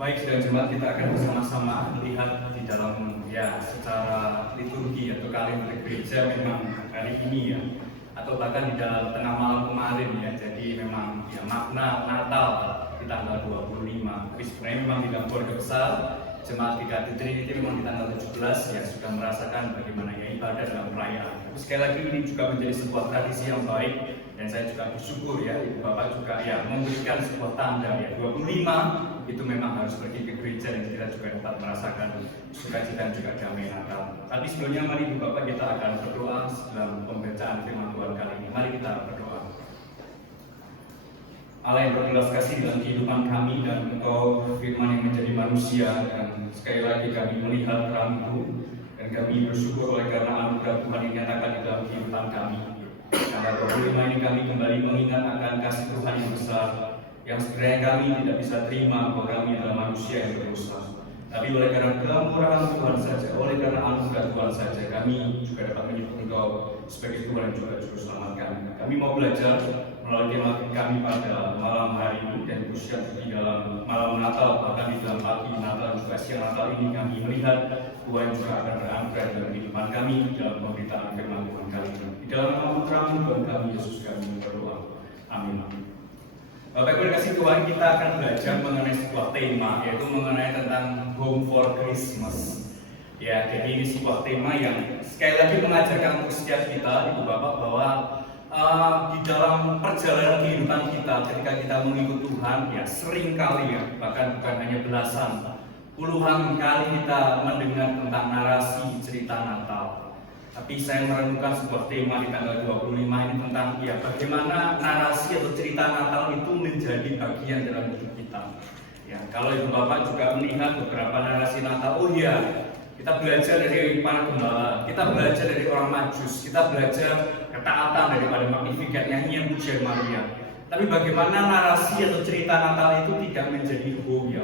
Baik, sedang jemaat kita akan bersama-sama melihat di dalam secara liturgi atau kalender gereja memang hari ini atau bahkan di dalam tengah malam kemarin jadi memang makna Natal di tanggal 25. Tapi sebenarnya memang di dalam keluarga besar jemaat GKT Trinity memang di tanggal 17 sudah merasakan bagaimana ibadah dalam perayaan. Tapi sekali lagi ini juga menjadi sebuah tradisi yang baik dan saya juga bersyukur Ibu Bapak juga memberikan sebuah tanda 25 itu memang harus pergi ke gereja dan kita juga dapat merasakan sukacita dan juga damai Natal. Tapi sebelumnya mari Ibu Bapak kita akan berdoa dalam pembacaan firman Tuhan kali ini. Mari kita berdoa. Allah yang berbelas kasih dalam kehidupan kami dan Engkau firman yang menjadi manusia, dan sekali lagi kami melihat terang itu dan kami bersyukur oleh karena anugerah Tuhan yang dinyatakan di dalam kehidupan kami. Tanggal 25 ini kami kembali mengingat akan kasih Tuhan yang besar yang sekiranya kami tidak bisa terima bahwa kami adalah manusia yang berdosa. Tapi oleh karena kemurahan Tuhan saja, oleh karena anugerah Tuhan saja, kami juga dapat menyebut Engkau sebagai Tuhan dan juga Juru Selamat kami. Kami mau belajar melalui tema kami pada malam hari ini dan khususnya di dalam malam Natal, bahkan di dalam pagi Natal juga siang Natal ini kami melihat Tuhan juga akan beranugerah dalam kehidupan kami di dalam pemberitaan firman Tuhan kali ini. Di dalam nama putra Tuhan kami Yesus kami berdoa. Amin. Bapak Ibu kasih Tuhan, kita akan belajar mengenai sebuah tema, yaitu mengenai tentang Home for Christmas. Jadi ini sebuah tema yang sekali lagi mengajarkan untuk setiap kita, Ibu Bapak, bahwa di dalam perjalanan kehidupan kita, ketika kita mengikut Tuhan, sering kali bahkan bukan hanya belasan, puluhan kali kita mendengar tentang narasi cerita Natal. Tapi saya merenungkan sebuah tema di tanggal 25 ini tentang bagaimana narasi atau cerita Natal itu menjadi bagian dalam hidup kita. Kalau Ibu Bapak juga melihat beberapa narasi Natal, kita belajar dari para gembala, kita belajar dari orang Majus, kita belajar ketaatan daripada Magnificat, nyanyian pujian Maria. Tapi bagaimana narasi atau cerita Natal itu tidak menjadi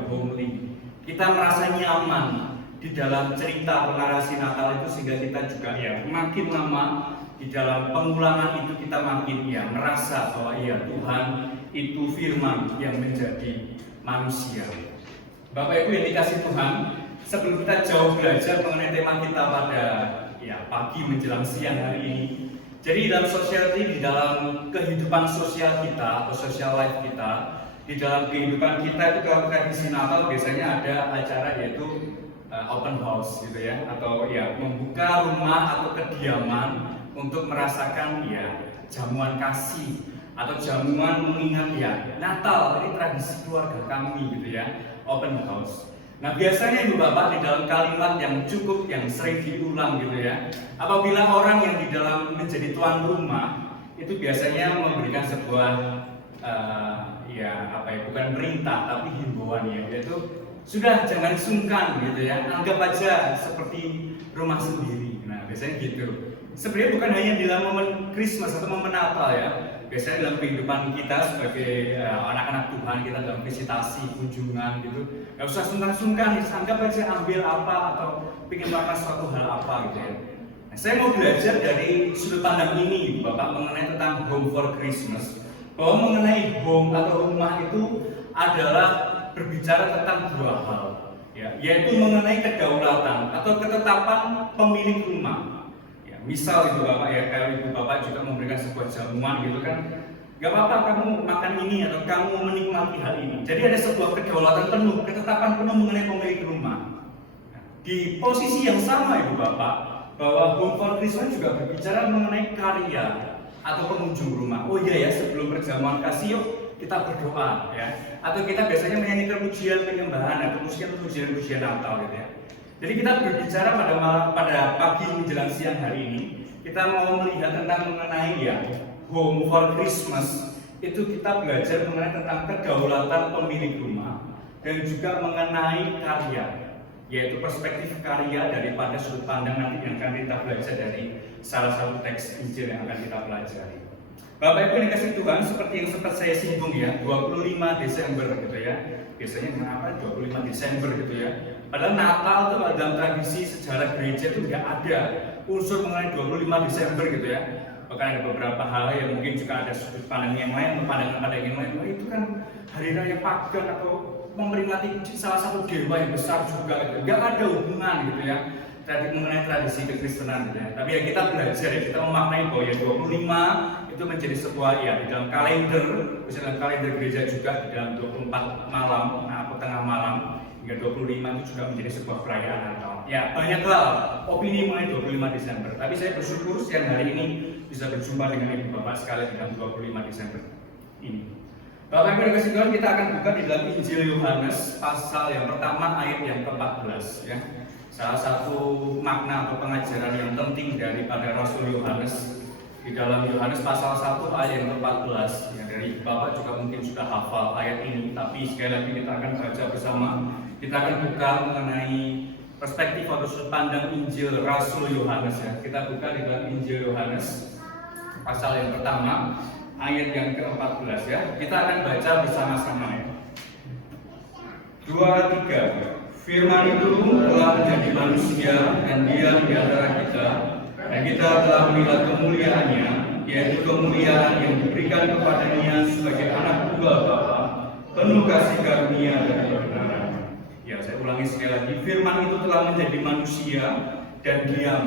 homely. Kita merasa nyaman di dalam cerita atau narasi Natal itu, sehingga kita juga makin lama di dalam pengulangan itu kita makin merasa bahwa Tuhan itu firman yang menjadi manusia. Bapak Ibu yang dikasih Tuhan, sebelum kita jauh belajar mengenai tema kita pada pagi menjelang siang hari ini, jadi dalam society, di dalam kehidupan sosial kita atau social life kita, di dalam kehidupan kita itu kalau tradisi Natal biasanya ada acara yaitu open house atau membuka rumah atau kediaman untuk merasakan jamuan kasih atau jamuan mengingat Natal. Ini tradisi keluarga kami open house. Nah, biasanya Ibu Bapak di dalam kalimat yang cukup yang sering diulang apabila orang yang di dalam menjadi tuan rumah itu biasanya memberikan sebuah bukan perintah tapi himbauan yaitu sudah jangan sungkan anggap aja seperti rumah sendiri. Nah, biasanya gitu. Sebenarnya bukan hanya di dalam momen Christmas atau momen Natal biasanya dalam kehidupan kita sebagai anak-anak Tuhan, kita dalam visitasi, kunjungan nggak usah sungkan-sungkan, anggap aja ambil apa atau ingin melakukan suatu hal apa Nah, saya mau belajar dari sudut pandang ini Bapak mengenai tentang Home for Christmas, bahwa mengenai home atau rumah itu adalah berbicara tentang dua hal, yaitu mengenai kedaulatan atau ketetapan pemilik rumah. Misal Ibu Bapak kalau Ibu Bapak juga memberikan sebuah jamuan nggak apa-apa kamu makan ini atau kamu menikmati hal ini. Jadi ada sebuah kedaulatan penuh, ketetapan penuh mengenai pemilik rumah. Di posisi yang sama Ibu Bapak, bahwa Home for Christmas juga berbicara mengenai karya atau pengunjung rumah. Sebelum perjamuan kasih yuk kita berdoa atau kita biasanya menyanyikan pujian penyembahan atau pujian Natal Jadi kita berbicara pada pagi menjelang siang hari ini, kita mau melihat tentang mengenai Home for Christmas. Itu kita belajar mengenai tentang kedaulatan pemilik rumah dan juga mengenai karya, yaitu perspektif karya daripada sudut pandang nanti yang akan kita belajar dari salah satu teks Injil yang akan kita pelajari. Bapak Ibu yang dikasih Tuhan, seperti yang sempat saya singgung 25 Desember biasanya kenapa 25 Desember padahal Natal itu dalam tradisi sejarah gereja itu nggak ada unsur mengenai 25 Desember Bahkan ada beberapa hal yang mungkin juga ada sudut pandang yang lain, pandangan-pandangan yang lain. Wah, itu kan hari raya pagan atau memperingati salah satu dewa yang besar juga gitu. Nggak ada hubungan gitu ya mengenai tradisi kekristenan gitu ya. Tapi ya kita belajar ya, kita memaknai bahwa ya 25 itu menjadi sebuah ya di dalam kalender, misalnya dalam kalender gereja juga di dalam 24 malam atau tengah malam hingga 25 itu juga menjadi sebuah perayaan Natal. Ya banyak hal opini mengenai 25 Desember. Tapi saya bersyukur siang hari ini bisa berjumpa dengan ibu bapak sekalian di dalam 25 Desember ini. Bapak Ibu dan Saudara, kita akan buka di dalam Injil Yohanes pasal yang pertama ayat yang ke-14 ya. Salah satu makna atau pengajaran yang penting daripada Rasul Yohanes di dalam Yohanes pasal 1 ayat yang ke-14 ya, dari Bapak juga mungkin sudah hafal ayat ini, tapi sekali lagi kita akan baca bersama. Kita akan buka mengenai perspektif atau sudut pandang Injil Rasul Yohanes ya. Kita buka di dalam Injil Yohanes pasal yang pertama ayat yang ke-14 ya. Kita akan baca bersama-sama ya. 2, 3. Firman itu telah menjadi manusia dan diam di antara kita, dan kita telah melihat kemuliaannya, yaitu kemuliaan yang diberikan kepadanya sebagai anak tunggal Bapa, penuh kasih karunia dan kebenaran. Ya, saya ulangi sekali lagi. Firman itu telah menjadi manusia dan diam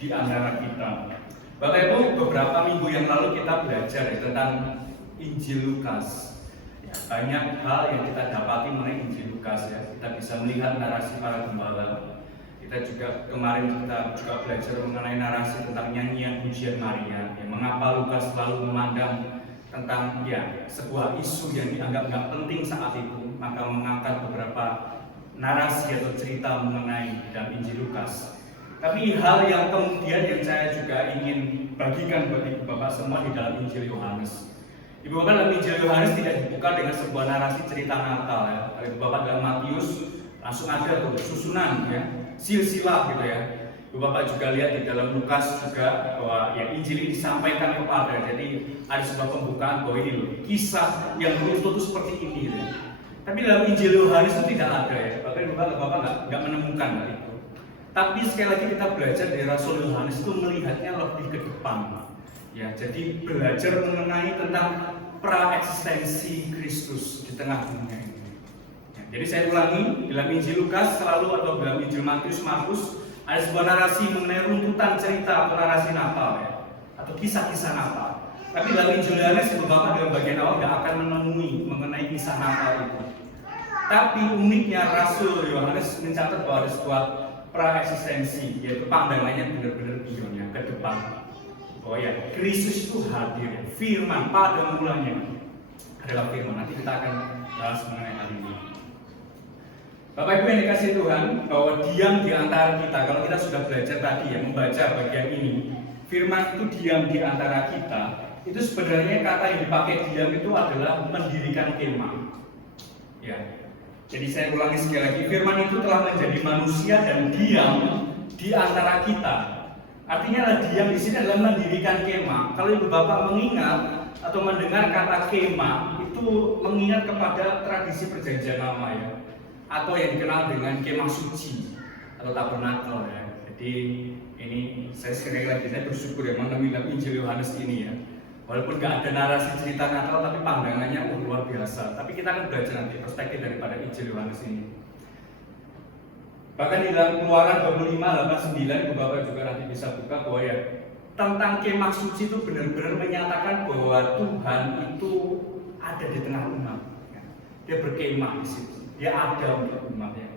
di antara kita. Bapak Ibu, beberapa minggu yang lalu kita belajar tentang Injil Lukas. Ya, banyak hal yang kita dapati mengenai Injil Lukas ya. Kita bisa melihat narasi para gembala. Kita juga kemarin kita juga belajar mengenai narasi tentang nyanyian pujian Maria. Ya, mengapa Lukas selalu memandang tentang ya sebuah isu yang dianggap nggak penting saat itu, maka mengangkat beberapa narasi atau cerita mengenai dalam Injil Lukas. Tapi hal yang kemudian yang saya juga ingin bagikan buat ibu bapak semua di dalam Injil Yohanes. Ibu bapak dalam Injil Yohanes tidak dibuka dengan sebuah narasi cerita Natal ya. Kalau ibu bapak dalam Matius langsung ada tuh susunan ya, silsilah gitu ya. Ibu bapak juga lihat di dalam Lukas juga bahwa ya Injil ini disampaikan kepada, jadi ada sebuah pembukaan bahwa ini loh kisah yang beruntut seperti ini gitu. Tapi dalam Injil Yohanes itu tidak ada ya. Bahkan ibu bapak nggak menemukan hal itu. Tapi sekali lagi kita belajar dari Rasul Yohanes itu melihatnya lebih ke depan. Ya, jadi belajar mengenai tentang pra-eksistensi Kristus di tengah dunia ini. Ya, jadi saya ulangi, dalam Injil Lukas selalu atau dalam Injil Matius, Markus ada sebuah narasi mengenai runtutan cerita atau narasi Natal ya, atau kisah-kisah Natal. Tapi dalam Injil Yohanes Bapak dalam bagian awal nggak akan menemui mengenai kisah Natal itu. Tapi uniknya Rasul Yohanes mencatat bahwa ada sebuah pra-eksistensi, yaitu pandangannya benar-benar beyond ke depan. Oh ya, Kristus itu hadir, firman pada mulanya adalah firman. Nanti kita akan bahas mengenai hal ini. Bapak Ibu yang dikasihi Tuhan, bahwa diam di antara kita, kalau kita sudah belajar tadi ya, membaca bagian ini, firman itu diam di antara kita, itu sebenarnya kata yang dipakai diam itu adalah mendirikan kemah. Ya, jadi saya ulangi sekali lagi, firman itu telah menjadi manusia dan diam di antara kita. Artinya diam di sini adalah mendirikan kemah. Kalau ibu bapak mengingat atau mendengar kata kemah itu mengingat kepada tradisi perjanjian lama ya, atau yang dikenal dengan kemah suci atau tabernakel ya. Jadi ini saya sekali lagi saya bersyukur ya menemui Injil Yohanes ini ya. Walaupun nggak ada narasi cerita Natal, tapi pandangannya luar biasa. Tapi kita akan belajar nanti perspektif daripada Injil Yohanes ini. Bahkan di dalam Keluaran 25:8-9, Bapak juga nanti bisa buka bahwa ya tentang kemah suci itu benar-benar menyatakan bahwa Tuhan itu ada di tengah umat. Dia berkemah di situ. Dia ada untuk umatnya.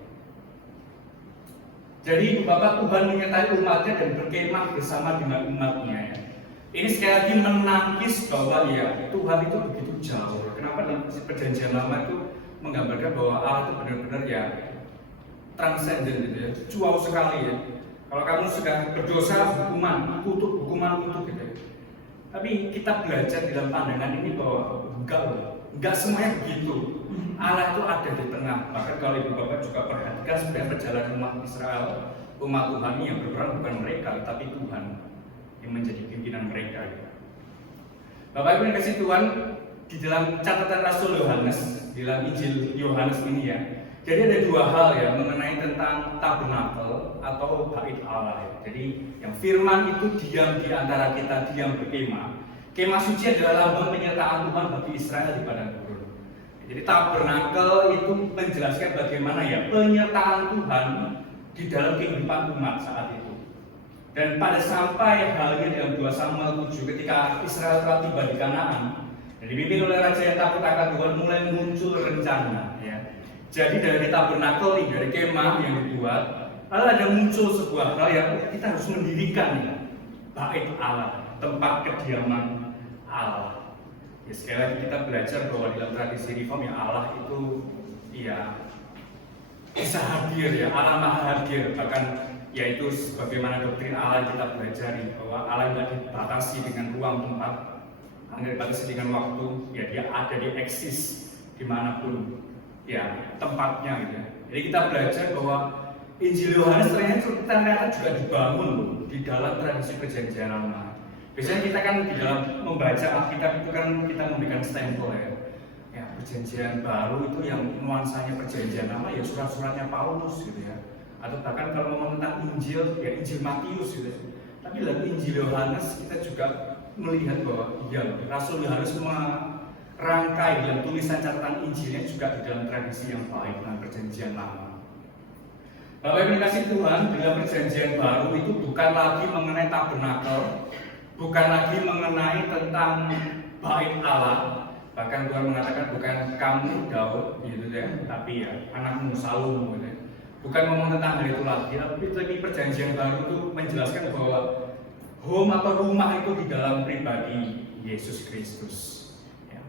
Jadi Bapak, Tuhan menyertai umatnya dan berkemah bersama dengan umatnya ya. Ini sekali lagi menangkis bahwa ya Tuhan itu begitu jauh. Kenapa dalam perjanjian lama itu menggambarkan bahwa Allah itu benar-benar ya transenden gitu ya, jauh sekali ya. Kalau kamu sudah berdosa, hukuman kutuk gitu ya. Tapi kita belajar dalam pandangan ini bahwa enggak semuanya begitu. Allah itu ada di tengah. Bahkan kalau ibu bapak juga perhatikan sebenarnya perjalanan umat Israel, umat Tuhan ini yang berperang bukan mereka, tapi Tuhan yang menjadi pimpinan mereka. Bapak Ibu yang kasih Tuhan, di dalam catatan Rasul Yohanes, di dalam Injil Yohanes ini ya, Jadi ada dua hal ya mengenai tentang tabernakel atau bait Allah ya. Jadi yang firman itu diam di antara kita, diam berkemah. Kemah suci adalah lambang penyertaan Tuhan bagi Israel di padang gurun. Jadi tabernakel itu menjelaskan bagaimana ya penyertaan Tuhan di dalam kehidupan umat saat itu. Dan pada sampai halnya dalam 2 Samuel 7 ketika Israel telah tiba di Kanaan, dan dipimpin oleh raja yang takut akan Tuhan, mulai muncul rencana ya. Jadi dari tabernakel ini, dari kemah yang dibuat, lalu ada muncul sebuah hal yang kita harus mendirikan ya, bait Allah, tempat kediaman Allah. Ya, sekali lagi kita belajar bahwa dalam tradisi Reform ya Allah itu ya bisa hadir ya, Allah maha hadir, bahkan yaitu sebagaimana doktrin Allah yang kita pelajari bahwa Allah tidak dibatasi dengan ruang tempat, hanya dibatasi dengan waktu, ya dia ada, dia eksis dimanapun ya tempatnya gitu ya. Jadi kita belajar bahwa Injil Yohanes ternyata juga dibangun di dalam tradisi perjanjian lama. Biasanya kita kan di dalam membaca Alkitab itu kan kita memberikan stempel ya. Ya perjanjian baru itu yang nuansanya perjanjian lama ya surat-suratnya Paulus gitu ya. Atau bahkan kalau ngomong tentang Injil ya Injil Matius gitu. Tapi dalam Injil Yohanes kita juga melihat bahwa ya Rasul Yohanes merangkai dalam tulisan catatan Injilnya juga di dalam tradisi yang baik dalam perjanjian lama. Bapak Ibu kasih Tuhan, dalam perjanjian baru itu bukan lagi mengenai tabernakel, bukan lagi mengenai tentang bait Allah. Bahkan Tuhan mengatakan bukan kamu Daud gitu ya, tapi ya anakmu Salomo gitu ya. Bukan ngomong tentang hal itu lagi, tapi perjanjian baru itu menjelaskan bahwa home atau rumah itu di dalam pribadi Yesus Kristus. Ya.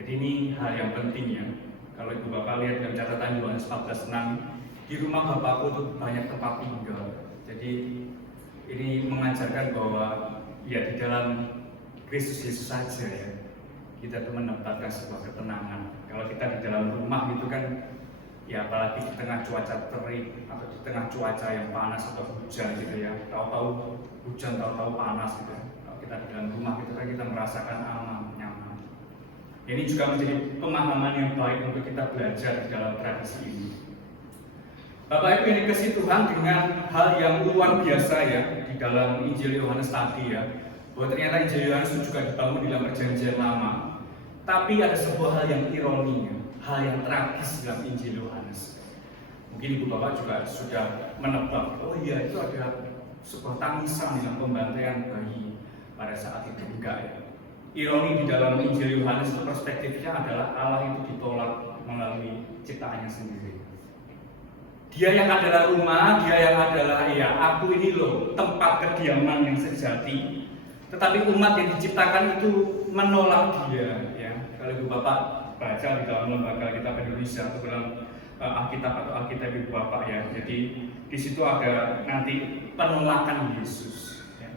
Jadi ini hal yang penting ya. Kalau Ibu Bapak lihat dalam catatan Yohanes 14:6, di rumah Bapakku itu banyak tempat tinggal. Jadi ini mengajarkan bahwa ya di dalam Kristus Yesus saja ya kita tuh mendapatkan sebuah ketenangan. Kalau kita di dalam rumah itu kan ya apalagi di tengah cuaca terik atau di tengah cuaca yang panas atau hujan gitu ya, tahu-tahu hujan, tahu-tahu panas gitu ya. Kalau kita di dalam rumah itu kan kita merasakan aman, nyaman. Ini juga menjadi pemahaman yang baik untuk kita belajar di dalam tradisi ini. Bapak Ibu yang dikasihi Tuhan, dengan hal yang luar biasa ya di dalam Injil Yohanes tadi ya, bahwa ternyata Injil Yohanes itu juga dibangun dalam perjanjian lama. Tapi ada sebuah hal yang ironi, hal yang tragis dalam Injil Yohanes. Mungkin Ibu Bapak juga sudah menebak, oh iya itu ada sebuah tangisan dalam pembantaian bayi pada saat itu. Enggak ya. Ironi di dalam Injil Yohanes itu perspektifnya adalah Allah itu ditolak melalui ciptaannya sendiri. Dia yang adalah rumah, dia yang adalah ya aku ini loh tempat kediaman yang sejati. Tetapi umat yang diciptakan itu menolak dia ya. Kalau Ibu Bapak baca di dalam lembaga Alkitab Indonesia atau dalam Alkitab atau Alkitab Ibu Bapak ya. Jadi di situ ada nanti penolakan Yesus. Ya.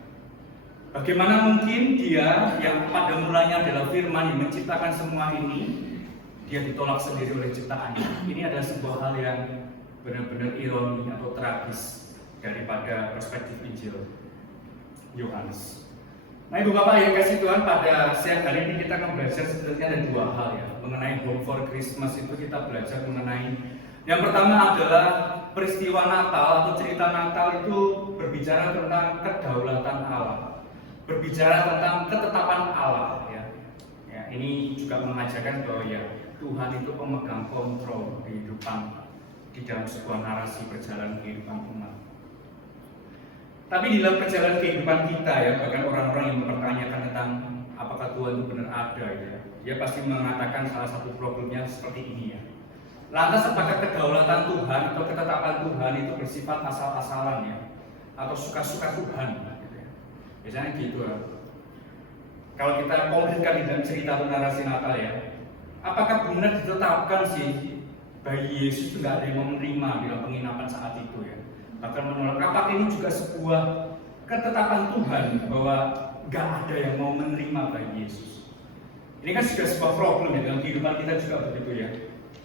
Bagaimana mungkin dia yang pada mulanya adalah firman yang menciptakan semua ini, dia ditolak sendiri oleh ciptaannya. Ini adalah sebuah hal yang benar-benar ironi atau tragis daripada perspektif Injil Yohanes. Nah Ibu Bapak yang kasih Tuhan, pada siang hari ini kita akan belajar sebenarnya ada dua hal ya. Mengenai Home for Christmas itu kita belajar mengenai yang pertama adalah peristiwa Natal atau cerita Natal itu berbicara tentang kedaulatan Allah, berbicara tentang ketetapan Allah ya. Ya ini juga mengajarkan bahwa ya Tuhan itu pemegang kontrol kehidupan di dalam sebuah narasi perjalanan kehidupan umat. Tapi di dalam perjalanan kehidupan kita ya, bahkan orang-orang yang mempertanyakan tentang apakah Tuhan itu benar ada ya, dia pasti mengatakan salah satu problemnya seperti ini ya. Lantas apakah kedaulatan Tuhan atau ketetapan Tuhan itu bersifat asal-asalan ya, atau suka-suka Tuhan? Gitu ya. Biasanya gitu ya. Kalau kita konkretkan di dalam cerita atau narasi Natal ya, apakah benar ditetapkan sih bayi Yesus itu nggak ada yang mau menerima di dalam penginapan saat itu ya, bahkan menolak. Apakah ini juga sebuah ketetapan Tuhan bahwa nggak ada yang mau menerima bayi Yesus? Ini kan juga sebuah problem ya dalam kehidupan kita juga begitu ya.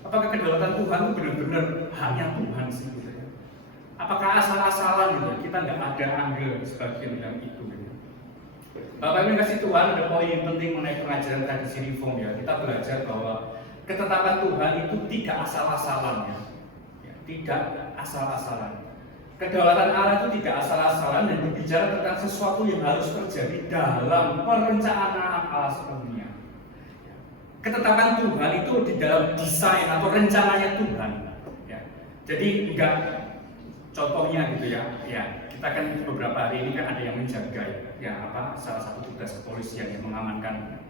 Apakah kedaulatan Tuhan itu benar-benar hanya Tuhan sih gitu ya? Apakah asal-asalan gitu? Kita nggak ada andil sebagian dalam itu gitu. Bapak Ibu kasih Tuhan, ada poin yang penting mengenai pengajaran tradisi Reform ya. Kita belajar bahwa ketetapan Tuhan itu tidak asal-asalan ya. tidak asal-asalan. Kedaulatan Allah itu tidak asal-asalan dan berbicara tentang sesuatu yang harus terjadi dalam perencanaan Allah sepenuhnya. Ketetapan Tuhan itu di dalam desain atau rencananya Tuhan. Ya. Jadi enggak, contohnya gitu ya. Kita kan beberapa hari ini kan ada yang menjaga salah satu tugas kepolisian yang mengamankan.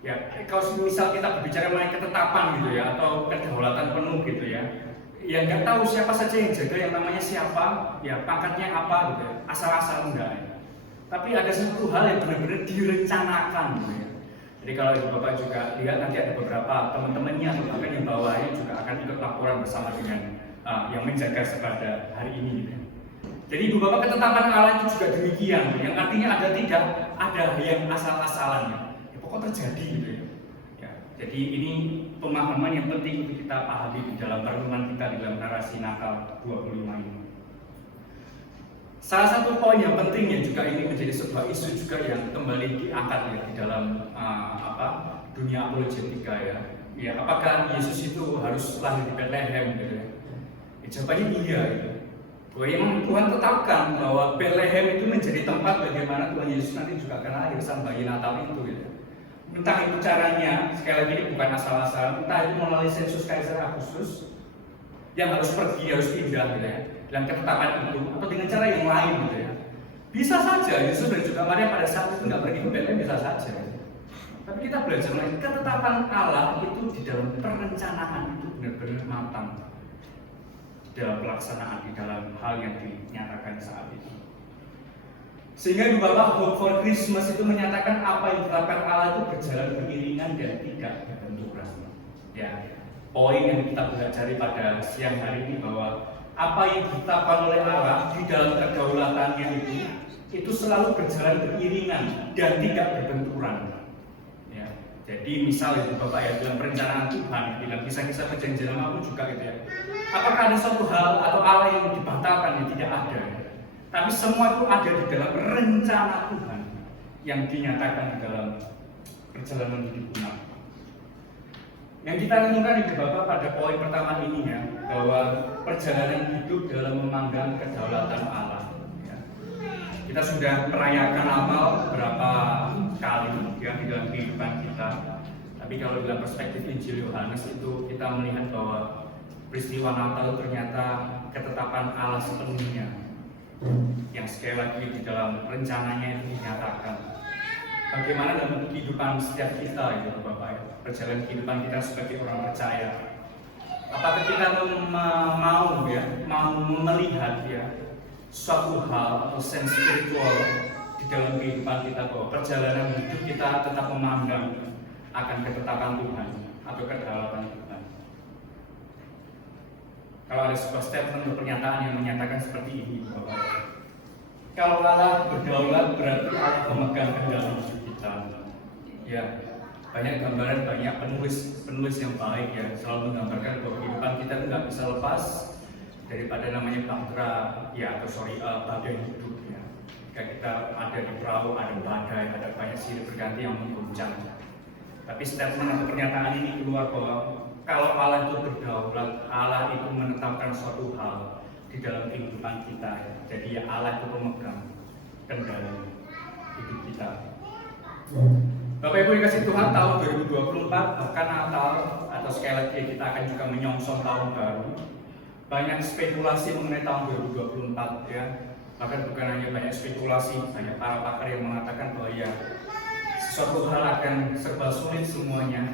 Ya, kalau misal kita berbicara mengenai ketetapan gitu ya atau kedaulatan penuh gitu ya. Yang nggak tahu siapa saja yang jaga, yang namanya siapa, ya pangkatnya apa gitu ya, asal-asal enggak ya. Tapi ada satu hal yang benar-benar direncanakan gitu ya. Jadi kalau Ibu Bapak juga lihat nanti ada beberapa teman-temannya atau bahkan yang bawahnya juga akan ikut laporan bersama dengan yang menjaga pada hari ini gitu ya. Jadi Ibu Bapak, ketetapan Allah itu juga demikian, yang artinya tidak ada yang asal-asalan ya pokok terjadi gitu ya. Jadi ini pemahaman yang penting untuk kita pahami di dalam perenungan kita di dalam narasi Natal 25 ini. Salah satu poin yang penting yang juga ini menjadi sebuah isu juga yang kembali diangkat ya di dalam dunia apologetika ya. Ya, apakah Yesus itu harus lahir di Bethlehem gitu ya? Jawabannya iya gitu. Bahwa yang Tuhan tetapkan bahwa Bethlehem itu menjadi tempat bagaimana Tuhan Yesus nanti juga akan lahir sang bayi Natal itu gitu. Entah itu caranya, sekali lagi ini bukan asal-asalan, entah itu melalui sensus Kaisar Agustus yang harus pergi, harus pindah gitu ya, dan ketetapan itu, atau dengan cara yang lain gitu ya. Bisa saja Yesus dan juga Maria pada saat itu nggak pergi ke Bethlehem, bisa saja. Tapi kita belajar lagi, ketetapan Allah itu di dalam perencanaan itu benar-benar matang dalam pelaksanaan, di dalam hal yang dinyatakan saat itu. Sehingga Ibu Bapak, Hope for Christmas itu menyatakan apa yang ditetapkan Allah itu berjalan beriringan dan tidak berbenturan. Ya, poin yang kita pelajari pada siang hari ini bahwa apa yang ditetapkan oleh Allah di dalam kedaulatannya itu selalu berjalan beriringan dan tidak berbenturan. Ya, jadi misalnya Ibu Bapak ya, dalam perencanaan Tuhan, dalam kisah-kisah perjanjian lama pun juga gitu ya. Apakah ada suatu hal atau Allah yang dibatalkan yang tidak ada? Tapi semua itu ada di dalam rencana Tuhan yang dinyatakan di dalam perjalanan hidup umat. Yang kita renungkan Ibu Bapak pada poin pertama ini ya, bahwa perjalanan hidup dalam memandang kedaulatan Allah. Ya. Kita sudah merayakan Natal berapa kali ya di dalam kehidupan kita. Tapi kalau dalam perspektif Injil Yohanes itu kita melihat bahwa peristiwa Natal ternyata ketetapan Allah sepenuhnya yang sekali lagi di dalam rencananya itu dinyatakan. Bagaimana dalam kehidupan setiap kita itu Bapak ya, perjalanan kehidupan kita sebagai orang percaya. Apakah kita mau melihat ya suatu hal atau sense spiritual di dalam kehidupan kita bahwa perjalanan hidup kita tetap memandang akan ketetapan Tuhan atau kedaulatan Tuhan. Kalau ada sebuah statement atau pernyataan yang menyatakan seperti ini, Bapak, kalau Allah berdaulat berarti Allah memegang kendali hidup kita. Ya, banyak gambaran, banyak penulis yang baik ya selalu menggambarkan bahwa kehidupan kita nggak bisa lepas daripada namanya badai hidup ya. Jika kita ada di perahu, ada badai, ada banyak silih berganti yang mengguncang. Tapi statement atau pernyataan ini keluar bahwa kalau Allah itu berdaulat, Allah itu menetapkan suatu hal di dalam kehidupan kita ya. Jadi ya Allah itu pemegang kendali hidup kita. Bapak Ibu dikasih Tuhan, tahun 2024 bahkan Natal atau sekali lagi kita akan juga menyongsong tahun baru. Banyak spekulasi mengenai tahun 2024 ya. Bahkan bukan hanya banyak spekulasi, banyak para pakar yang mengatakan bahwa ya suatu hal akan serba sulit semuanya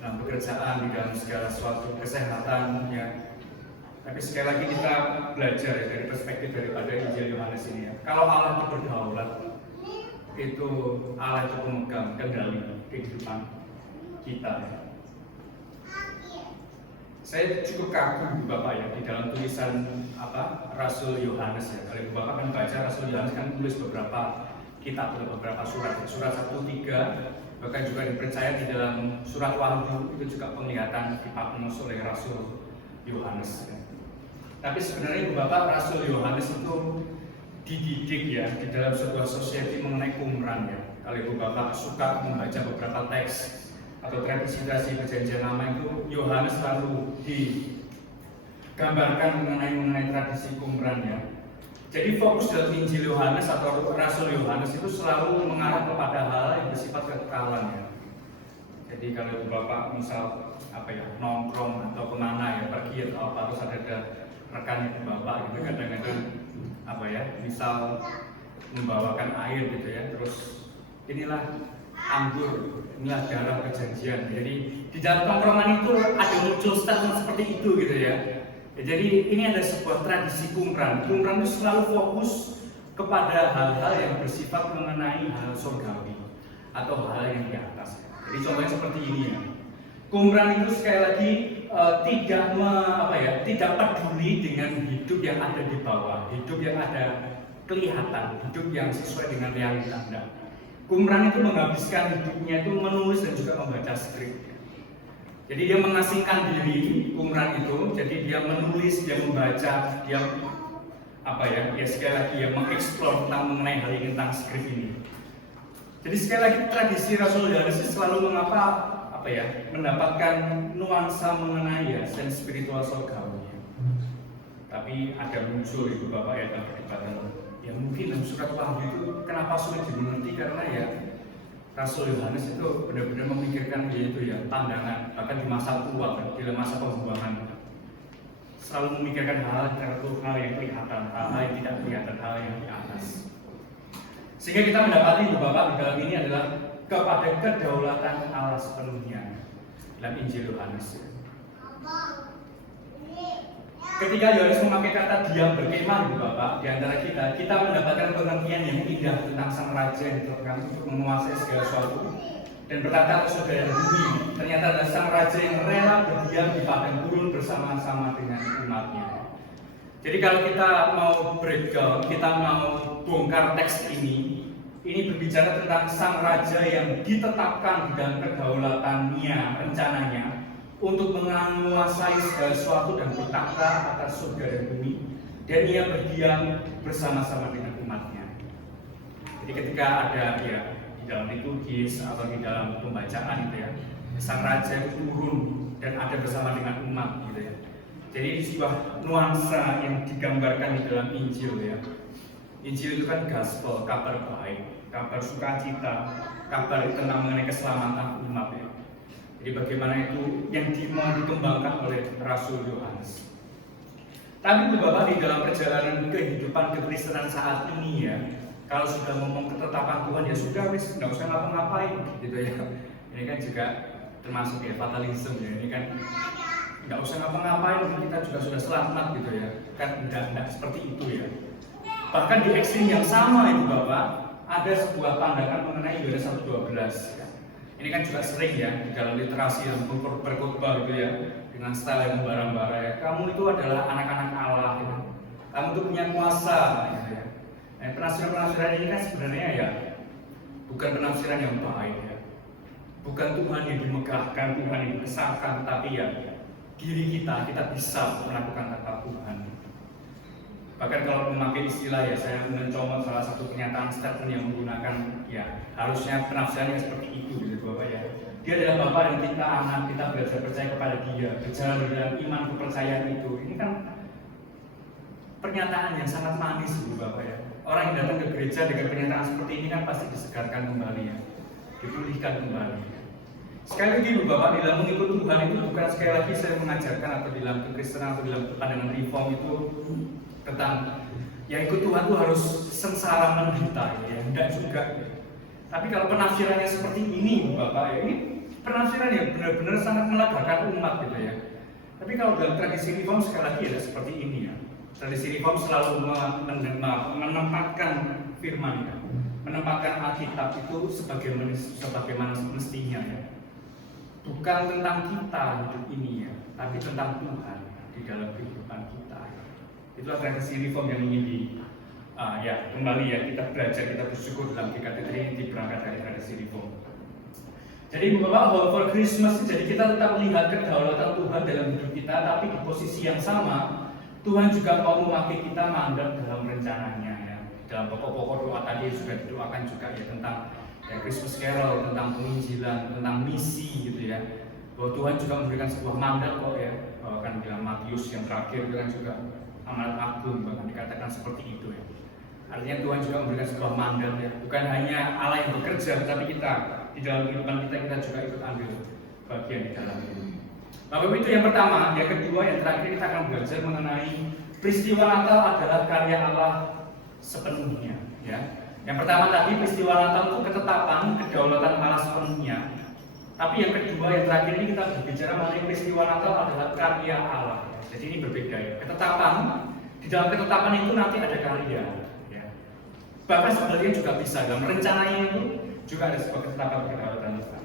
dalam pekerjaan, di dalam segala suatu kesehatan ya. Tapi sekali lagi kita belajar ya, dari perspektif daripada Injil Yohanes ini ya. Kalau Allah itu berdaulat, itu Allah itu pemegang kendali kehidupan kita ya. Saya cukup kagum Bapak ya di dalam tulisan Rasul Yohanes ya. Kalau Bapak kan baca Rasul Yohanes kan tulis beberapa kitab atau beberapa surat 1-3, bahkan juga dipercaya di dalam surat Wahyu itu juga penglihatan dipakai oleh Rasul Yohanes ya. Tapi sebenarnya Bapak, Rasul Yohanes itu dididik ya di dalam sebuah society mengenai Qumran ya. Kalau Ibu Bapak suka membaca beberapa teks atau tradisi perjanjian lama itu, Yohanes lalu gambarkan mengenai tradisi Qumran ya. Jadi fokus dalam Injil Yohanes atau Rasul Yohanes itu selalu mengarah kepada hal yang bersifat kekekalan ya. Jadi kalau Bapak misal nongkrong atau kemana ya, pergi atau apa, terus ada rekan itu Bapak gitu kadang-kadang misal membawakan air gitu ya, terus inilah anggur, inilah darah perjanjian. Jadi di dalam tongkrongan itu ada muncul statement seperti itu gitu ya. Jadi ini ada sebuah tradisi Qumran. Qumran itu selalu fokus kepada hal-hal yang bersifat mengenai hal surgawi atau hal yang di atas. Jadi contohnya seperti ini ya. Qumran itu sekali lagi tidak peduli dengan hidup yang ada di bawah, hidup yang ada kelihatan, hidup yang sesuai dengan realita. Qumran itu menghabiskan hidupnya itu menulis dan juga membaca skrip. Jadi dia mengasingkan diri, Qumran itu, jadi dia menulis, dia membaca, dia sekali lagi ya mengeksplor tentang mengenai hal ini, tentang skrip ini. Jadi sekali lagi tradisi Rasul Yohanes selalu mendapatkan nuansa mengenai ya sense spiritual surgawi. Tapi ada muncul itu Bapak ya dalam perdebatan. Ya mungkin dalam surat Wahyu itu kenapa sulit dimengerti karena ya Rasul Yohanes itu benar-benar memikirkan yaitu ya pandangan, bahkan di masa tua, di masa pembuangan selalu memikirkan hal yang kelihatan, hal yang tidak kelihatan, hal yang di atas. Sehingga kita mendapati Bapak di dalam ini adalah kepada kedaulatan Allah sepenuhnya dalam Injil Yohanes. Ketika Yohanes memakai kata diam berkemah Bapak di antara kita mendapatkan pengertian yang indah tentang sang raja yang ditetapkan untuk menguasai segala sesuatu dan berkata ke saudara bumi. Ternyata adalah sang raja yang rela berdiam di padang gurun bersama-sama dengan umatnya. Jadi kalau kita mau breakdown, kita mau bongkar teks ini berbicara tentang sang raja yang ditetapkan di dalam kedaulatannya, rencananya untuk menguasai segala sesuatu dan bertakhta atas surga dan bumi, dan ia berdiam bersama-sama dengan umatnya. Jadi ketika ada ya di dalam liturgis atau di dalam pembacaan itu ya, sang raja itu turun dan ada bersama dengan umat gitu ya. Jadi ini sebuah nuansa yang digambarkan di dalam Injil ya. Injil itu kan gospel, kabar baik, kabar sukacita, kabar tentang mengenai keselamatan umat ya. Jadi bagaimana itu yang mau dikembangkan oleh Rasul Yohanes. Tapi Bapak di dalam perjalanan kehidupan kekristenan saat ini ya, kalau sudah ngomong ketetapan Tuhan ya sudah wis nggak usah ngapa-ngapain gitu ya. Ini kan juga termasuk ya fatalisme ya. Ini kan nggak usah ngapa-ngapain, kita juga sudah selamat gitu ya. Kan tidak seperti itu ya. Bahkan di ekstrim yang sama itu Bapak ada sebuah pandangan mengenai Yohanes 1:12 ya. Ini kan juga sering ya di dalam literasi yang berkhotbah gitu ya, dengan style yang membara-bara ya. Kamu itu adalah anak-anak Allah gitu. Kamu itu punya kuasa gitu ya. Nah, penafsiran ini kan sebenarnya ya bukan penafsiran yang baik ya. Bukan Tuhan yang dimegahkan, Tuhan yang dibesarkan, tapi ya diri kita bisa melakukan kata Tuhan. Bahkan kalau memakai istilah ya, saya mencomot salah satu pernyataan statement yang menggunakan ya harusnya penafsirannya seperti itu gitu Bapak ya. Dia adalah Bapak dan kita anak, kita belajar percaya kepada Dia, berjalan dalam iman kepercayaan itu. Ini kan pernyataan yang sangat manis gitu Bapak ya. Orang yang datang ke gereja dengan pernyataan seperti ini kan pasti disegarkan kembali ya, dipulihkan kembali. Sekali lagi Bapak, di dalam mengikut Tuhan itu bukan sekali lagi saya mengajarkan atau di dalam kekristenan atau di dalam pandangan reform itu tentang ya ikut Tuhan itu harus sengsara menderita ya, enggak juga. Tapi kalau penafsirannya seperti ini Bapak ya, ini penafsiran yang benar-benar sangat melegakan umat gitu ya. Tapi kalau dalam tradisi reform sekali lagi ya seperti ini ya. Tradisi reform selalu menempatkan firman ya, menempatkan Alkitab itu sebagaimana mestinya ya. Bukan tentang kita hidup ini ya, tapi tentang Tuhan di dalam kehidupan kita. Itulah tradisi reform yang ingin kembali ya kita belajar, kita bersyukur dalam GKT Trinity berangkat dari tradisi reform. Jadi Bapak, Hope for Christmas, jadi kita tetap melihat kedaulatan Tuhan dalam hidup kita, tapi di posisi yang sama Tuhan juga mau memakai kita mandek dalam rencananya ya. Dalam pokok-pokok doa tadi sudah didoakan juga ya tentang ya, Christmas Carol, tentang penginjilan, tentang misi gitu ya. bahwa Tuhan juga memberikan sebuah mandat kok ya, bahwa kan bilang Matius yang terakhir itu kan juga amanat agung, bahkan dikatakan seperti itu ya. Artinya Tuhan juga memberikan sebuah mandat ya, bukan hanya Allah yang bekerja, tapi kita di dalam kehidupan kita juga ikut ambil bagian di dalam itu. Bapak itu yang pertama, yang kedua, yang terakhir kita akan belajar mengenai peristiwa Natal adalah karya Allah sepenuhnya ya. Yang pertama tadi peristiwa Natal itu ketetapan kedaulatan Allah sepenuhnya. Tapi yang kedua, yang terakhir ini kita berbicara mengenai peristiwa Natal adalah karya Allah. Jadi ini berbeda ya. Ketetapan, di dalam ketetapan itu nanti ada karya ya. Bahkan sebenarnya juga bisa dalam rencananya itu juga ada sebuah ketetapan kedaulatan Allah.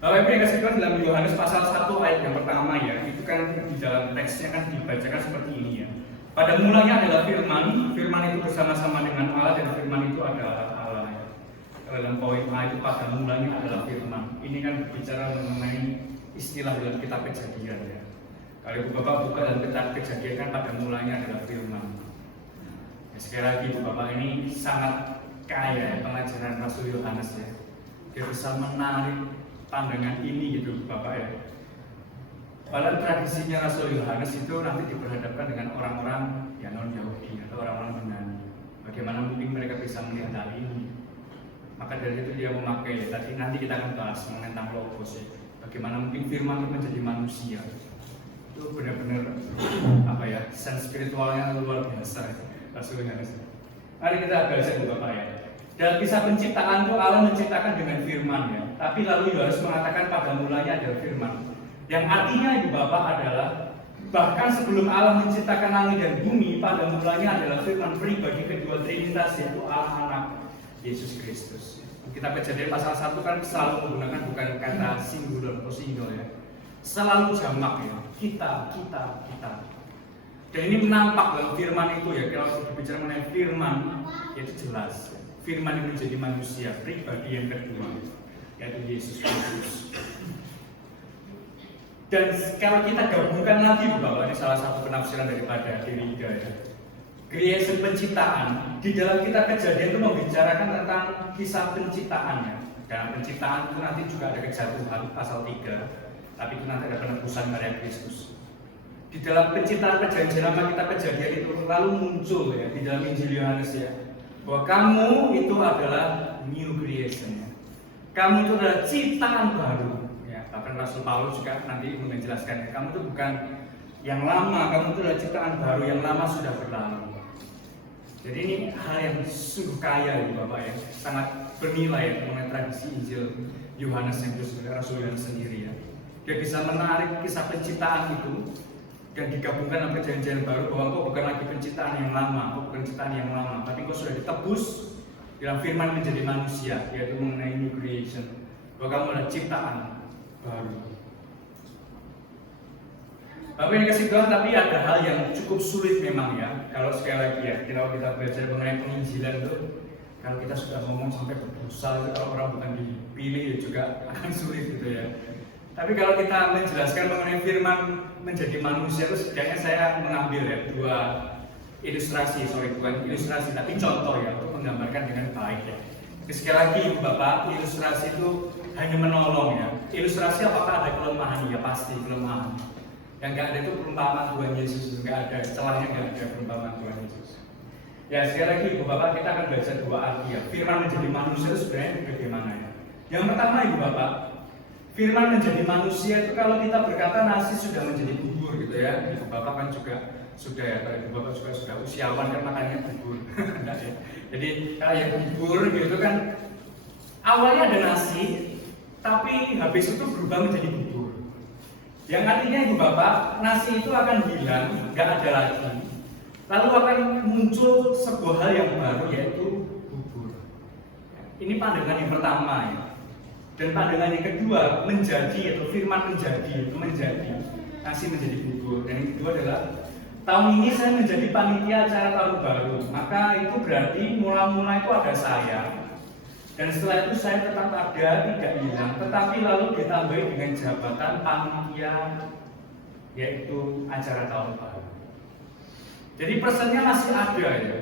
Bapak Ibu yang kasih Tuhan, dalam Yohanes pasal 1 ayat yang pertama ya, itu kan di dalam teksnya kan dibacakan seperti ini ya. Pada mulanya adalah firman, firman itu bersama-sama dengan Allah dan firman itu adalah Allah ya. Dalam poin A itu pada mulanya adalah firman. Ini kan berbicara mengenai istilah dalam kitab Kejadian ya. Kalau Ibu Bapak buka dalam kitab Kejadian kan pada mulanya adalah firman. Ya, sekali lagi Ibu Bapak ini sangat kaya ya, pengajaran Rasul Yohanes ya. Dia bisa menarik pandangan ini gitu Bapak ya. Padahal tradisinya Rasul Yohanes itu nanti diperhadapkan dengan orang-orang yang non Yahudi atau orang-orang Yunani. Bagaimana mungkin mereka bisa melihat hal ini? Maka dari itu dia memakai tadi nanti kita akan bahas mengenai tentang logos ya. Bagaimana mungkin firman itu menjadi manusia. Itu benar-benar apa ya, sense spiritualnya luar biasa Rasul Yohanes. Mari kita belajar Bapak ya. Dalam kisah penciptaan itu Allah menciptakan dengan firman ya. Tapi lalu Yohanes mengatakan pada mulanya adalah firman. Yang artinya Ibu Bapak adalah bahkan sebelum Allah menciptakan langit dan bumi, pada mulanya adalah firman pribadi kedua Trinitas yaitu Allah Anak Yesus Kristus. Kita Kejadian pasal 1 kan selalu menggunakan bukan kata singular atau single ya. Selalu jamak ya. Kita. Dan ini menampak dalam firman itu ya. Kalau berbicara mengenai firman, itu jelas. Firman yang menjadi manusia, pribadi yang kedua, yaitu Yesus Kristus. Dan kalau kita gabungkan lagi Bapak, ini salah satu penafsiran daripada Derrida ya. Creation penciptaan, di dalam kitab Kejadian itu membicarakan tentang kisah penciptaannya. Dalam penciptaan itu nanti juga ada kejatuhan, pasal 3. Tapi itu nanti ada penebusan karya Kristus. Di dalam penciptaan perjanjian lama kitab Kejadian itu lalu muncul ya di dalam Injil Yohanes ya, bahwa kamu itu adalah new creation ya. Kamu itu adalah ciptaan baru ya. Bahkan Rasul Paulus juga nanti menjelaskan, kamu itu bukan yang lama, kamu itu adalah ciptaan baru, yang lama sudah berlalu. Jadi ini hal yang sungguh kaya ya Bapak ya, sangat bernilai mengenai tradisi Injil Yohanes yang itu Rasul Yohanes sendiri ya. Dia bisa menarik kisah penciptaan itu dan digabungkan dengan perjanjian baru, bahwa kau bukan lagi penciptaan yang lama, kau bukan ciptaan yang lama, tapi kau sudah ditebus dalam firman menjadi manusia, yaitu mengenai new creation, bahwa kamu adalah ciptaan baru. Bapak yang kasih Tuhan, tapi ada hal yang cukup sulit memang ya. Kalau sekali lagi ya, kalau kita belajar mengenai penginjilan itu, kalau kita sudah ngomong sampai berdosa, kalau orang bukan dipilih ya juga akan sulit gitu ya. Tapi kalau kita menjelaskan mengenai firman menjadi manusia itu, setidaknya saya mengambil ya dua ilustrasi, bukan ilustrasi tapi contoh ya, untuk menggambarkan dengan baik ya. Jadi sekali lagi Bapak, ilustrasi itu hanya menolong ya. Ilustrasi apakah ada kelemahan? Ya pasti kelemahan. Yang nggak ada itu perumpamaan Tuhan Yesus, nggak ada celahnya, nggak ada perumpamaan Tuhan Yesus. Ya sekali lagi Ibu Bapak, kita akan belajar dua arti ya. Firman menjadi manusia itu sebenarnya bagaimana ya? Yang pertama Ibu Bapak, firman menjadi manusia itu kalau kita berkata nasi sudah menjadi bubur gitu ya. Ibu Bapak kan juga sudah ya, kalau Ibu Bapak juga sudah usiawan kan makannya bubur. Ya. Jadi kayak bubur gitu kan, awalnya ada nasi, tapi habis itu berubah menjadi bubur. Yang artinya Ibu Bapak, nasi itu akan hilang, nggak ada lagi. Lalu akan muncul sebuah hal yang baru, yaitu bubur. Ini pandangan yang pertama ya. Dan pandangan yang kedua, menjadi atau firman menjadi, nasi menjadi bubur. Dan yang kedua adalah, tahun ini saya menjadi panitia acara tahun baru. Maka itu berarti mula-mula itu ada saya. Dan setelah itu saya tetap ada, tidak hilang. Tetapi lalu ditambahi dengan jabatan panitia, yaitu acara tahun baru. Jadi pesannya masih ada ya.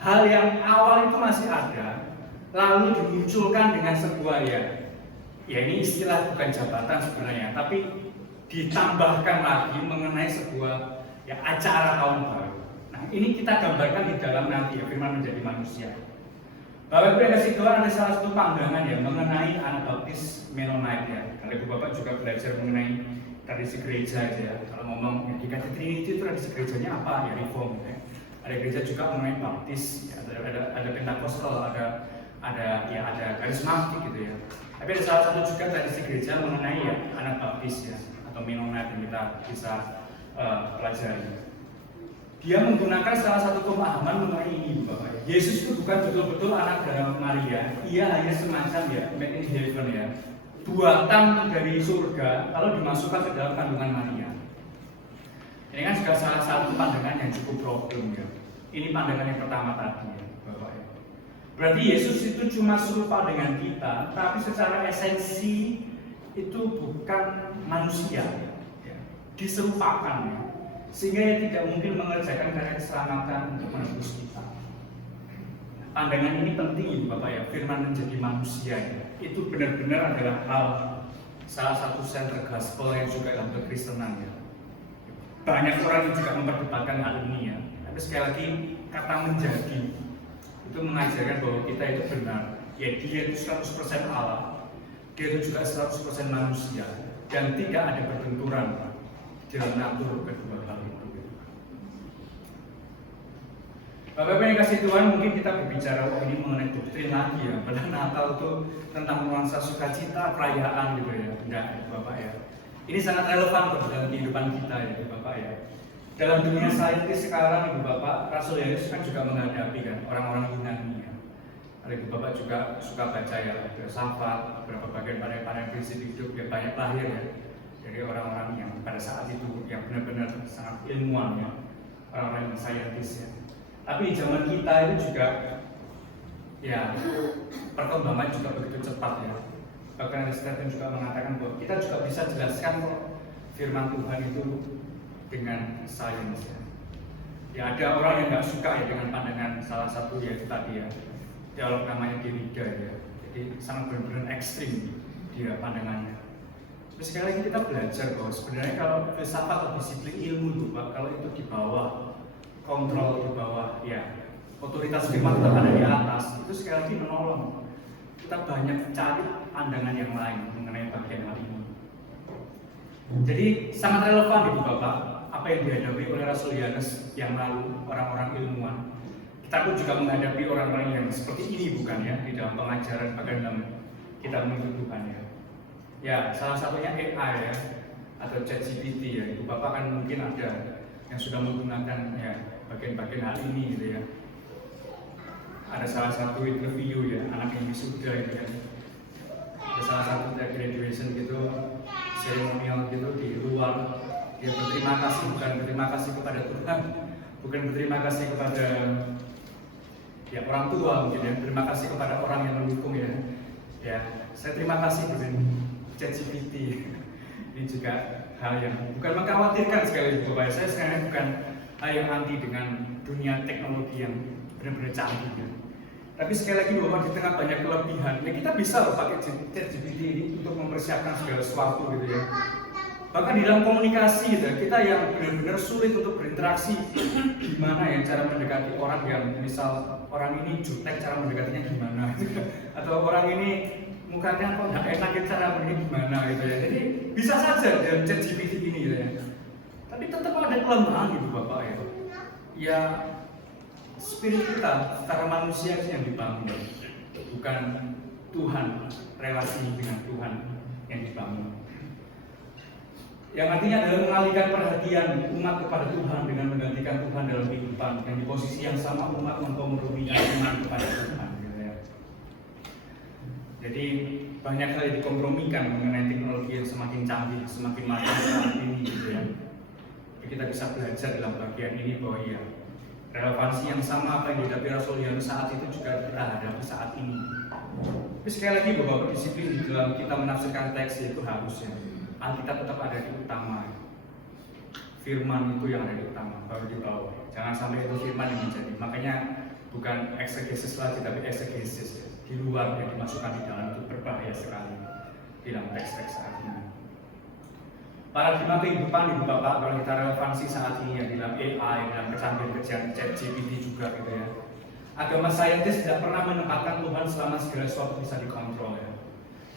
Hal yang awal itu masih ada, lalu dimunculkan dengan sebuah ya, Ya ini istilah bukan jabatan sebenarnya, tapi ditambahkan lagi mengenai sebuah ya acara tahun baru. Nah ini kita gambarkan di dalam nanti ya, firman menjadi manusia. Bapak Ibu yang kasih Tuhan, ada salah satu pandangan ya mengenai Anabaptis Mennonite ya. Kalau Ibu Bapak juga belajar mengenai tradisi gereja ya. Kalau ngomong ya, di Trinity itu tradisi gerejanya apa ya, Reform ya. Ada gereja juga mengenai Baptis, ya. ada Pentakostal, ada karismatik gitu ya. Tapi ada salah satu juga tradisi gereja mengenai ya Anabaptis ya atau Mennonite yang kita bisa pelajari. Dia menggunakan salah satu pemahaman mengenai ini, Bapak. Yesus itu bukan betul-betul anak dari Maria. Ia hanya semacam ya made in heaven ya, buatan dari surga kalau dimasukkan ke dalam kandungan Maria. Ini kan juga salah satu pandangan yang cukup problem ya. Ini pandangan yang pertama tadi ya, Bapak ya. Berarti Yesus itu cuma serupa dengan kita, tapi secara esensi itu bukan manusia ya. Diserupakan ya. Sehingga ia tidak mungkin mengerjakan karya keselamatan untuk menebus kita. Pandangan ini penting Ibu Bapak ya, firman menjadi manusia ya. Itu benar-benar adalah hal salah satu center gospel yang juga dalam kekristenan ya. Banyak orang yang juga memperdebatkan hal ini ya. Tapi sekali lagi kata menjadi itu mengajarkan bahwa kita itu benar. Ya dia itu 100% Allah, dia itu juga 100% manusia dan tidak ada perbenturan dalam natur kedua hal itu. Bapak-Bapak yang kasih Tuhan, mungkin kita berbicara ini mengenai doktrin lagi ya. Padahal Natal itu tentang nuansa sukacita, perayaan gitu ya. Enggak, Bapak ya. Ini sangat relevan dalam kehidupan kita ya, Bapak ya. Dalam dunia saintis sekarang, Ibu Bapak, Rasul Yesus kan juga menghadapi kan orang-orang Yunani ya. Ibu Bapak juga suka baca ya, filsafat, beberapa bagian pada prinsip hidup ya, banyak lahir ya. Dari orang-orang yang pada saat itu yang benar-benar sangat ilmuwan ya, orang-orang yang saintis ya. Tapi di zaman kita itu juga ya perkembangan juga begitu cepat ya. Bahkan ada statement juga mengatakan bahwa kita juga bisa jelaskan kok firman Tuhan itu dengan sains ya. Ya ada orang yang nggak suka ya dengan pandangan salah satu ya itu tadi ya, teolog namanya Derrida ya. Jadi sangat benar-benar ekstrim dia pandangannya. Terus sekali lagi kita belajar bahwa sebenarnya kalau filsafat atau disiplin ilmu itu Pak, kalau itu di bawah kontrol, di bawah ya otoritas firman Tuhan ada di atas, itu sekali lagi menolong kita banyak cari pandangan yang lain mengenai bagian hal ini. Jadi sangat relevan Ibu Bapak apa yang dihadapi oleh Rasul Yohanes yang lalu, orang-orang ilmuwan. Kita pun juga menghadapi orang-orang yang seperti ini bukan ya, di dalam pengajaran bahkan dalam kita menuntut Tuhan ya. Ya salah satunya AI ya atau ChatGPT ya. Ibu Bapak kan mungkin ada yang sudah menggunakan ya bagian-bagian hal ini gitu ya. Ada salah satu interview ya, anak yang wisuda gitu kan. Ada salah satu graduation gitu, seremonial gitu di luar. Dia berterima kasih, bukan berterima kasih kepada Tuhan, bukan berterima kasih kepada ya orang tua mungkin ya, terima kasih kepada orang yang mendukung ya. Ya, saya terima kasih dengan ChatGPT. Ini juga hal yang bukan mengkhawatirkan sekali lagi Bapak. Saya sebenarnya bukan hal yang anti dengan dunia teknologi yang benar-benar canggih ya. Tapi sekali lagi Bapak, di tengah banyak kelebihan, ya kita bisa loh pakai ChatGPT ini untuk mempersiapkan segala sesuatu gitu ya. Bahkan di dalam komunikasi gitu, kita yang benar-benar sulit untuk berinteraksi, gimana ya cara mendekati orang yang misal orang ini jutek, cara mendekatinya gimana gitu. Atau orang ini mukanya kok nggak enak, cara ini gimana gitu ya. Jadi bisa saja dalam ChatGPT ini gitu ya. Tapi tetap ada kelemahan gitu Bapak ya. Ya spirit kita secara manusia yang dibangun, bukan Tuhan, relasi dengan Tuhan yang dibangun. Yang artinya adalah mengalihkan perhatian umat kepada Tuhan dengan menggantikan Tuhan dalam kehidupan, yang di posisi yang sama umat memkompromikan iman kepada Tuhan gitu ya. Jadi banyak hal yang dikompromikan mengenai teknologi yang semakin canggih, semakin maju saat ini gitu ya. Jadi kita bisa belajar dalam bagian ini bahwa ya relevansi yang sama apa yang dihadapi Rasul Yohanes saat itu juga kita hadapi saat ini. Tapi sekali lagi beberapa disiplin di dalam kita menafsirkan teks itu harus ya. Alkitab tetap ada di utama, firman itu yang ada di utama, baru di bawah. Jangan sampai itu firman yang menjadi. Makanya bukan eksegesis lagi, tapi eksegesis ya. Di luar yang dimasukkan di dalam itu berbahaya sekali. dalam teks-teks saat ini. Paradigma kehidupan Ibu Bapak, kalau kita relevansi saat ini ya dalam AI, dalam kecanggihan ChatGPT juga gitu ya. Agama saintis tidak pernah menempatkan Tuhan selama segala sesuatu bisa dikontrol ya.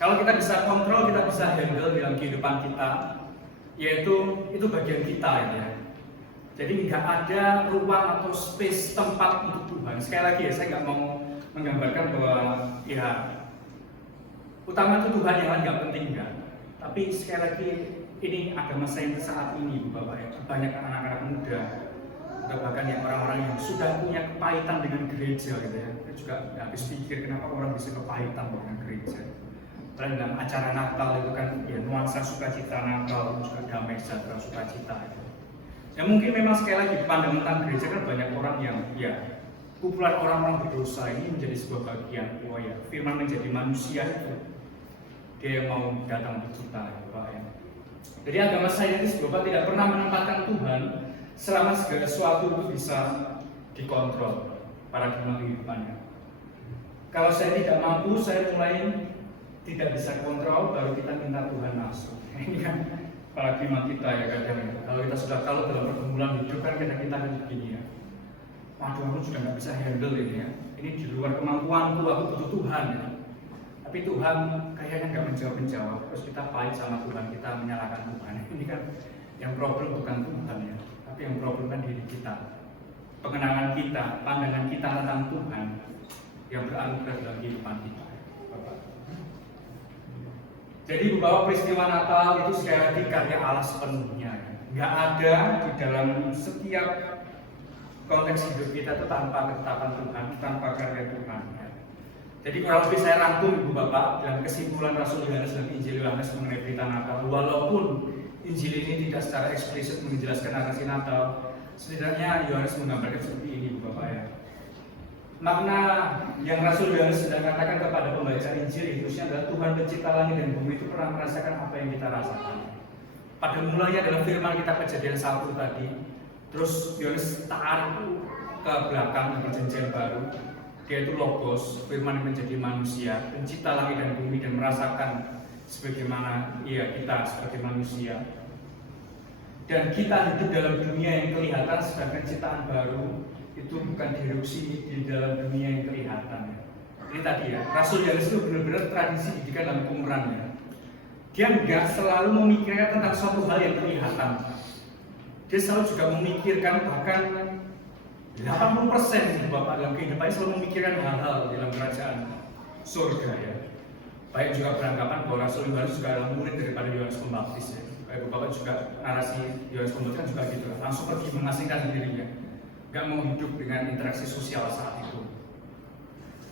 Kalau kita bisa kontrol, kita bisa handle dalam kehidupan kita, yaitu itu bagian kita ya. Jadi nggak ada ruang atau space tempat untuk Tuhan. Sekali lagi ya, saya nggak mau menggambarkan bahwa ya utama itu Tuhan, yang lain nggak penting nggak. Tapi sekali lagi ini agama saintis saat ini, Ibu Bapak ya, banyak anak-anak muda, atau bahkan yang orang-orang yang sudah punya kepahitan dengan gereja gitu ya. Saya juga habis pikir kenapa orang bisa kepahitan dengan gereja. Karena dalam acara Natal itu kan ya nuansa sukacita Natal, juga damai sejahtera sukacita itu. Ya mungkin memang sekali lagi pandangan tentang gereja kan banyak orang yang ya kumpulan orang-orang berdosa ini menjadi sebuah bagian ya firman menjadi manusia itu dia yang mau datang untuk kita ya Bapak ya. Jadi agama saintis Bapak tidak pernah menempatkan Tuhan selama segala sesuatu itu bisa dikontrol paradigma kehidupannya. Kalau saya tidak mampu, saya mulai tidak bisa kontrol, baru kita minta Tuhan masuk. Ini kan paradigma kita ya kadang ya. Kalau dalam pergumulan hidup kan kita begini ya. Waduh, aku sudah nggak bisa handle ini ya. Ini di luar kemampuanku, aku butuh Tuhan ya. Tapi Tuhan kayaknya nggak menjawab. Terus kita fight sama Tuhan, kita menyalahkan Tuhan. Ini kan yang problem bukan Tuhan ya, tapi yang problem kan diri kita. Pengenalan kita, pandangan kita tentang Tuhan yang beranugerah dalam kehidupan kita. Jadi bahwa peristiwa Natal itu sekali lagi karya Allah sepenuhnya. Nggak ada di dalam setiap konteks hidup kita itu tanpa ketetapan Tuhan, tanpa karya Tuhan. Jadi kurang lebih saya rangkum Ibu Bapak dalam kesimpulan Rasul Yohanes dan Injil Yohanes mengenai berita Natal. Walaupun Injil ini tidak secara eksplisit menjelaskan narasi Natal, setidaknya Yohanes menggambarkan seperti ini Ibu Bapak ya. Makna yang Rasul Yohanes sedang katakan kepada pembaca Injil khususnya adalah Tuhan pencipta langit dan bumi itu pernah merasakan apa yang kita rasakan. Pada mulanya dalam firman kita Kejadian 1 tadi, terus Yohanes tarik ke belakang di perjanjian baru. Dia itu Logos, firman yang menjadi manusia, pencipta langit dan bumi dan merasakan sebagaimana kita sebagai manusia. Dan kita hidup dalam dunia yang kelihatan sedangkan ciptaan baru itu bukan diruksi di dalam dunia yang kelihatan. Ini tadi ya, Rasul Yohanes itu benar-benar tradisi didikan dalam pemerannya. Dia nggak selalu memikirkan tentang suatu hal yang kelihatan. Dia selalu juga memikirkan bahkan 80% Bapak dalam kehidupannya selalu memikirkan hal-hal dalam kerajaan surga ya. Baik juga beranggapan bahwa Rasul Yohanes juga adalah murid daripada Yohanes Pembaptis ya. Baik Bapak juga narasi Yohanes Pembaptis kan juga gitu, langsung pergi mengasingkan dirinya, gak mau hidup dengan interaksi sosial saat itu.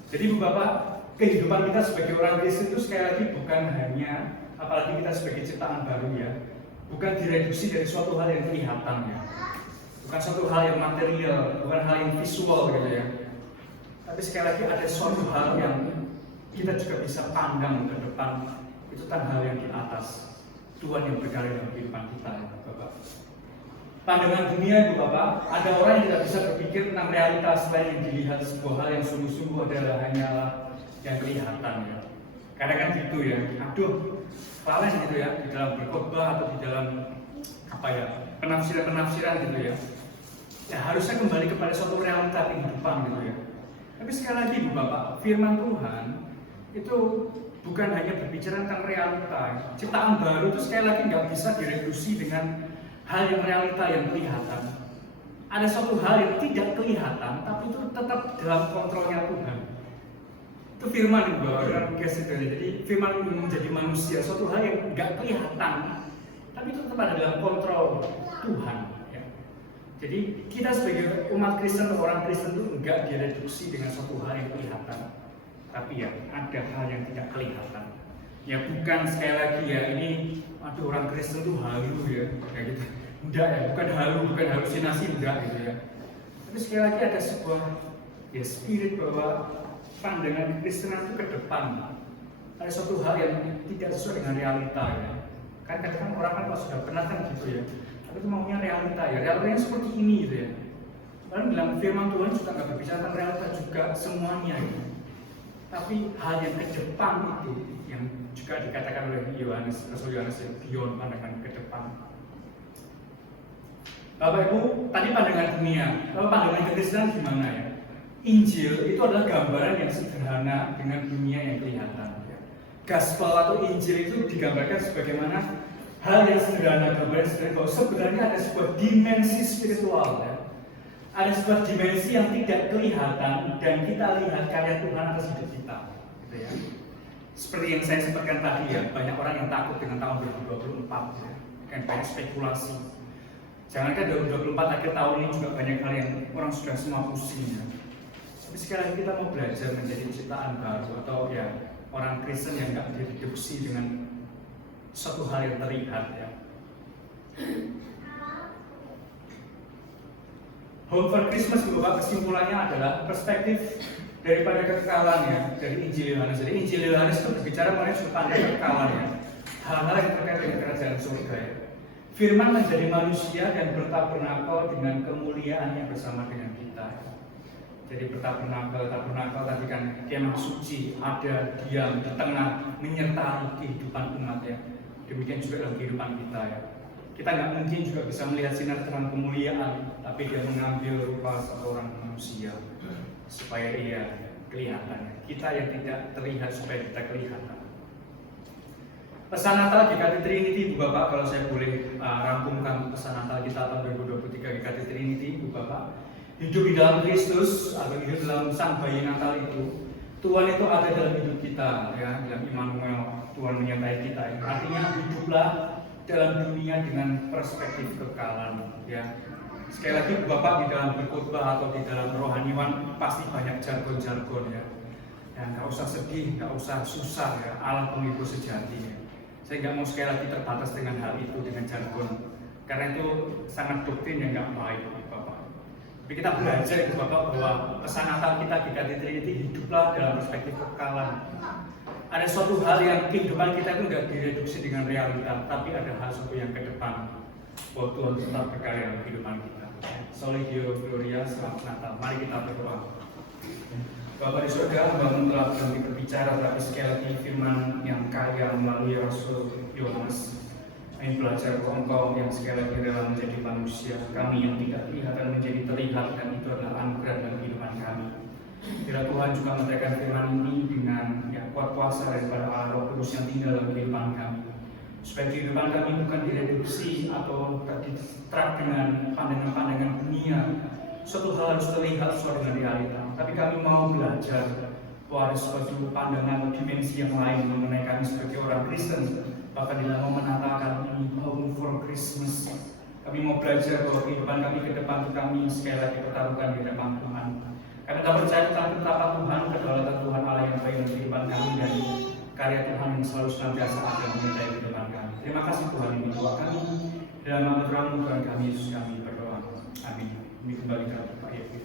Jadi Bapak, kehidupan kita sebagai orang Kristen itu sekali lagi bukan hanya, apalagi kita sebagai ciptaan baru ya, bukan direduksi dari suatu hal yang kelihatan ya. Bukan suatu hal yang material, bukan hal yang visual gitu ya. Tapi sekali lagi ada suatu hal yang kita juga bisa pandang ke depan, itu kan hal yang di atas. Tuhan yang berkarya dalam kehidupan kita ya Bapak. Pandangan dunia Ibu Bapak, ada orang yang tidak bisa berpikir tentang realitas lain yang dilihat sebuah hal yang sungguh-sungguh adalah hanyalah yang kelihatan ya. Kadang kan gitu ya, aduh, lalai gitu ya, di dalam berkhotbah atau di dalam penafsiran gitu ya. Ya harusnya kembali kepada suatu realita kehidupan gitu ya. Tapi sekali lagi Ibu Bapak, firman Tuhan itu bukan hanya berbicara tentang realita. Ciptaan baru itu sekali lagi nggak bisa direduksi dengan hal yang realita yang kelihatan. Ada suatu hal yang tidak kelihatan, tapi itu tetap dalam kontrolnya Tuhan. Itu firman Ibu Bapak, jadi firman menjadi manusia, suatu hal yang nggak kelihatan, tapi itu tetap ada dalam kontrol Tuhan. Jadi kita sebagai umat Kristen atau orang Kristen itu enggak direduksi dengan suatu hal yang kelihatan, tapi ya ada hal yang tidak kelihatan. Ya bukan sekali lagi ya ini, aduh orang Kristen itu halu ya, kayak gitu. Enggak ya, bukan halu, bukan halusinasi enggak gitu ya. Tapi sekali lagi ada sebuah ya spirit bahwa pandangan Kristenan itu ke depan. Ada suatu hal yang tidak sesuai dengan realita ya. Kan kadang-kadang orang kan kalau sudah pernah kan gitu ya. Itu maunya realita ya, realitanya seperti ini gitu ya. Lalu dalam firman Tuhan juga nggak berbicara tentang realita juga semuanya ya. Tapi hal yang ke depan itu yang juga dikatakan oleh Yohanes, Rasul Yohanes, beyond, pandangan ke depan. Bapak Ibu, tadi pandangan dunia, lalu pandangan kekristenan gimana ya? Injil itu adalah gambaran yang sederhana dengan dunia yang kelihatan. Gospel atau Injil itu digambarkan sebagaimana hal yang sederhana, gambaran sederhana bahwa sebenarnya ada sebuah dimensi spiritual ya. Ada sebuah dimensi yang tidak kelihatan dan kita lihat karya Tuhan atas hidup kita gitu ya. Seperti yang saya sebutkan tadi ya, banyak orang yang takut dengan tahun 2024 ya. Kan banyak spekulasi. Jangankan 2024 akhir tahun ini juga banyak hal yang orang sudah semua pusing ya. Tapi sekali lagi kita mau belajar menjadi ciptaan baru atau ya orang Kristen yang nggak direduksi dengan suatu hal yang terlihat ya. Hope for Christmas Bapak, kesimpulannya adalah perspektif daripada kekekalan ya dari Injil Yohanes. Jadi Injil Yohanes itu berbicara mengenai sudut pandang kekekalan ya, hal-hal yang terkait dengan kerajaan surga ya. Firman menjadi manusia dan bertabernakel dengan kemuliaannya bersama dengan kita. Jadi bertabernakel tadi kan kemah suci, ada diam di tengah menyertai kehidupan umat ya. Demikian juga dalam kehidupan kita ya. Kita nggak mungkin juga bisa melihat sinar terang kemuliaan, tapi dia mengambil rupa seorang manusia supaya ia kelihatan. Kita yang tidak terlihat supaya kita kelihatan. Pesan Natal GKT Trinity, Bu Bapak, kalau saya boleh rangkumkan pesan Natal kita tahun 2023 GKT Trinity, Bu Bapak. Hidup di dalam Kristus atau hidup dalam Sang Bayi Natal itu, Tuhan itu ada dalam hidup kita, ya, dalam Immanuel, Tuhan menyertai kita. Ya. Artinya hiduplah dalam dunia dengan perspektif kekekalan, ya. Sekali lagi Bu Bapak, di dalam berkhotbah atau di dalam rohaniwan pasti banyak jargon-jargon ya. Ya, nggak usah sedih, nggak usah susah ya. Allah penghibur sejati. Ya. Saya nggak mau sekali lagi terbatas dengan hal itu, dengan jargon, karena itu sangat doktrin yang nggak baik, Bapak. Tapi kita belajar itu Bapak bahwa pesan Natal kita GKT Trinity, hiduplah dalam perspektif kekekalan. Ada suatu hal yang kehidupan kita itu nggak direduksi dengan realita, tapi ada hal suatu yang ke depan. Bahwa Tuhan tetap berkarya dalam kehidupan kita. Soli Deo Gloria, selamat Natal. Mari kita berdoa. Bapak di surga, Bapak telah berhenti berbicara, tapi sekali lagi firman yang kaya melalui Rasul Yohanes. Kami belajar bahwa Engkau yang sekali lagi rela menjadi manusia, kami yang tidak kelihatan menjadi terlihat, dan itu adalah anugerah dalam kehidupan kami. Bila Tuhan juga memberikan firman ini dengan kuat kuasa daripada Allah Roh Kudus yang tinggal dalam kehidupan kami, supaya kehidupan kami bukan direduksi atau terdistract dengan pandangan-pandangan dunia. Suatu hal harus terlihat sesuai dengan realita, tapi kami mau belajar bahwa ada suatu pandangan dimensi yang lain mengenai kami sebagai orang Kristen. Bahkan di dalam momen Natal kami Home for Christmas, kami mau belajar bahwa kehidupan kami ke depan itu kami sekali lagi pertaruhkan di hadapan Tuhan. Kami tak percaya tentang betapa Tuhan, kedaulatan Tuhan Allah yang baik dalam kehidupan kami, dan karya Tuhan yang selalu senantiasa ada menyertai kehidupan kami. Terima kasih Tuhan, ini doa kami dalam nama Tuhan kami Yesus kami berdoa. Amin. Ini kembali ke Pak Yesus.